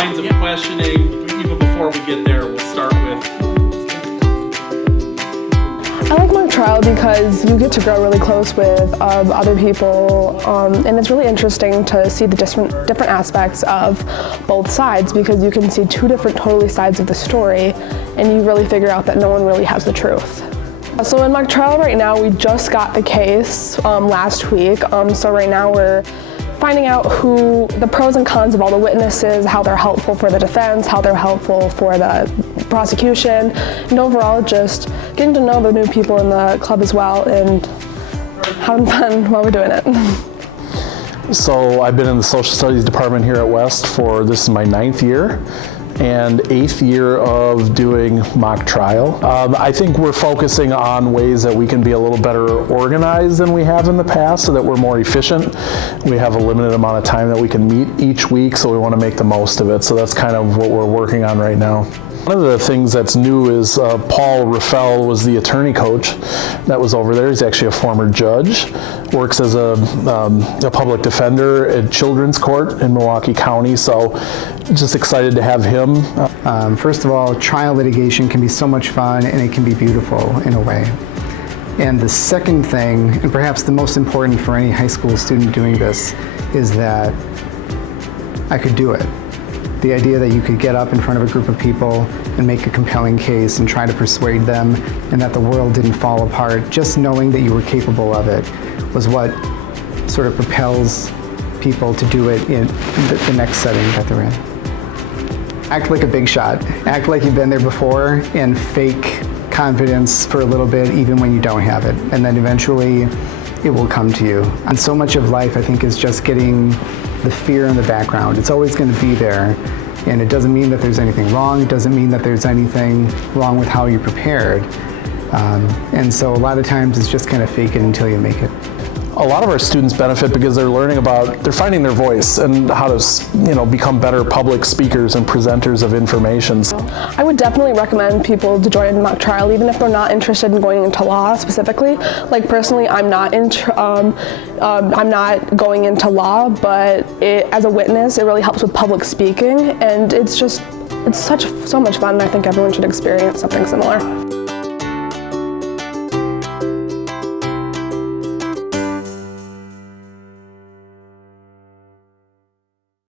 lines of questioning, even before we get there, we'll start with. I like mock trial because you get to grow really close with other people, and it's really interesting to see the different aspects of both sides, because you can see two different totally sides of the story, and you really figure out that no one really has the truth. So in mock trial right now, we just got the case last week, so right now we're finding out who the pros and cons of all the witnesses, how they're helpful for the defense, how they're helpful for the prosecution, and overall just getting to know the new people in the club as well and having fun while we're doing it. So I've been in the social studies department here at West for, this is my 9th year and 8th year of doing mock trial. I think we're focusing on ways that we can be a little better organized than we have in the past so that we're more efficient. We have a limited amount of time that we can meet each week, so we want to make the most of it. So that's kind of what we're working on right now. One of the things that's new is Paul Raffel was the attorney coach that was over there. He's actually a former judge, works as a public defender at Children's Court in Milwaukee County, so just excited to have him. First of all, trial litigation can be so much fun and it can be beautiful in a way. And the second thing, and perhaps the most important for any high school student doing this, is that I could do it. The idea that you could get up in front of a group of people and make a compelling case and try to persuade them, and that the world didn't fall apart, just knowing that you were capable of it was what sort of propels people to do it in the next setting that they're in. Act like a big shot. Act like you've been there before and fake confidence for a little bit even when you don't have it. And then eventually it will come to you. And so much of life, I think, is just getting the fear in the background. It's always going to be there. And it doesn't mean that there's anything wrong. It doesn't mean that there's anything wrong with how you're prepared. And so a lot of times it's just kind of fake it until you make it. A lot of our students benefit because they're learning about, they're finding their voice and how to, become better public speakers and presenters of information. I would definitely recommend people to join mock trial, even if they're not interested in going into law specifically. Like personally, I'm not going into law, but as a witness, it really helps with public speaking, and it's so much fun. I think everyone should experience something similar.